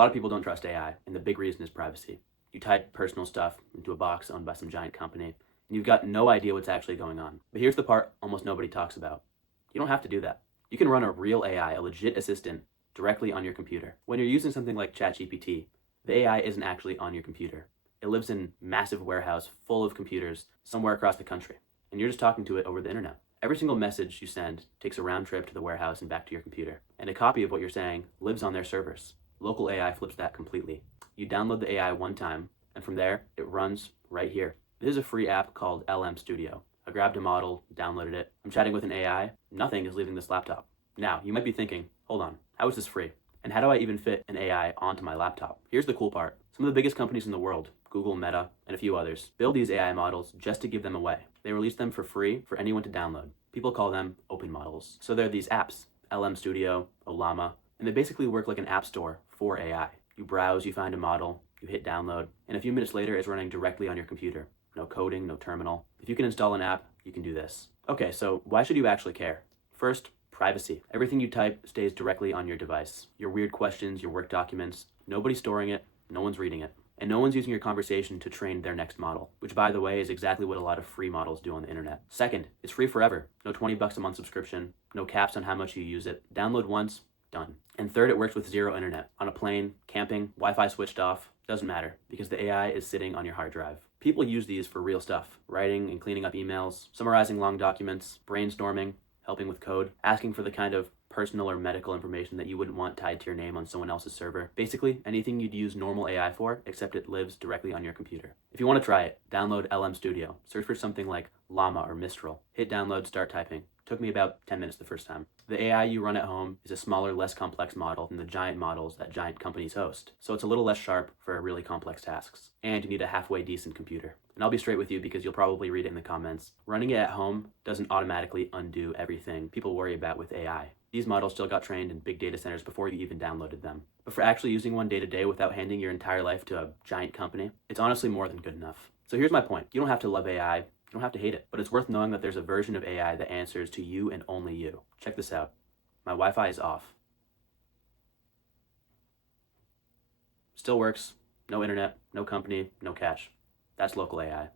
lot of people don't trust AI, and the big reason is privacy. You type personal stuff into a box owned by some giant company, and you've got no idea what's actually going on. But here's the part almost nobody talks about. You don't have to do that. You can run a real AI, a legit assistant, directly on your computer. When you're using something like ChatGPT, the AI isn't actually on your computer. It lives in a massive warehouse full of computers somewhere across the country, and you're just talking to it over the internet. Every single message you send takes a round trip to the warehouse and back to your computer, and a copy of what you're saying lives on their servers. Local AI flips that completely. You download the AI one time, and from there, it runs right here. This is a free app called LM Studio. I grabbed a model, downloaded it. I'm chatting with an AI. Nothing is leaving this laptop. Now, you might be thinking, hold on, how is this free? And how do I even fit an AI onto my laptop? Here's the cool part. Some of the biggest companies in the world, Google, Meta, and a few others, build these AI models just to give them away. They release them for free for anyone to download. People call them open models. So there are these apps, LM Studio, Olama, and they basically work like an app store for AI. You browse, you find a model, you hit download, and a few minutes later it's running directly on your computer. No coding, no terminal. If you can install an app, you can do this. Okay, so why should you actually care? First, privacy. Everything you type stays directly on your device. Your weird questions, your work documents, nobody's storing it, no one's reading it. And no one's using your conversation to train their next model, which by the way is exactly what a lot of free models do on the internet. Second, it's free forever. No $20 a month subscription, no caps on how much you use it. Download once, done. And third, it works with zero internet. On a plane, camping, Wi-Fi switched off, doesn't matter because the AI is sitting on your hard drive. People use these for real stuff, writing and cleaning up emails, summarizing long documents, brainstorming, helping with code, asking for the kind of personal or medical information that you wouldn't want tied to your name on someone else's server. Basically, anything you'd use normal AI for, except it lives directly on your computer. If you want to try it, download LM Studio. Search for something like Llama or Mistral. Hit download, start typing. Took me about 10 minutes the first time. The AI you run at home is a smaller, less complex model than the giant models that giant companies host. So it's a little less sharp for really complex tasks. And you need a halfway decent computer. And I'll be straight with you because you'll probably read it in the comments. Running it at home doesn't automatically undo everything people worry about with AI. These models still got trained in big data centers before you even downloaded them. But for actually using one day to day without handing your entire life to a giant company, it's honestly more than good enough. So here's my point. You don't have to love AI. You don't have to hate it, but it's worth knowing that there's a version of AI that answers to you and only you. Check this out. My Wi-Fi is off. Still works. No internet, no company, no cash. That's local AI.